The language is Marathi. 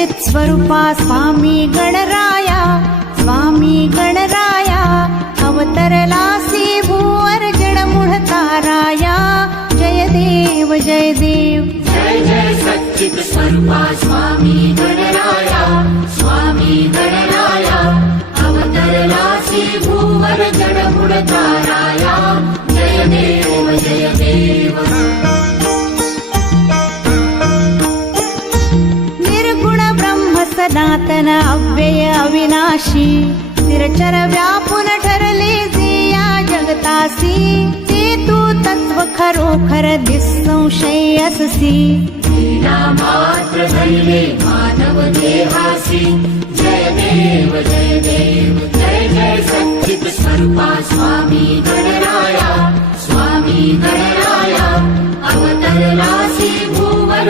सच्चित स्वरूपा स्वामी गणराया, स्वामी गणराया अवतरलासी भूवर जडमूळ ताराया. जय देव जय देव. जय जय सच्चित स्वरूपा स्वामी गणराया, स्वामी गणराया अवतरलासी भूवर जडमूळ ताराया. जय देव जय देव. निर्गुण ब्रह्म सनातन अव्यय अविनाशी, स्थिरचर व्यापून ठरले जे या जगतासी. ते तू तत्व खरोखर निःसंशय अससी. लीला मात्र धरिले मानव देहासी. जय देव जय देव. जय जय सच्चित स्वरूपा स्वामी गणराया, स्वामी गणराया अवतरलासी भूवर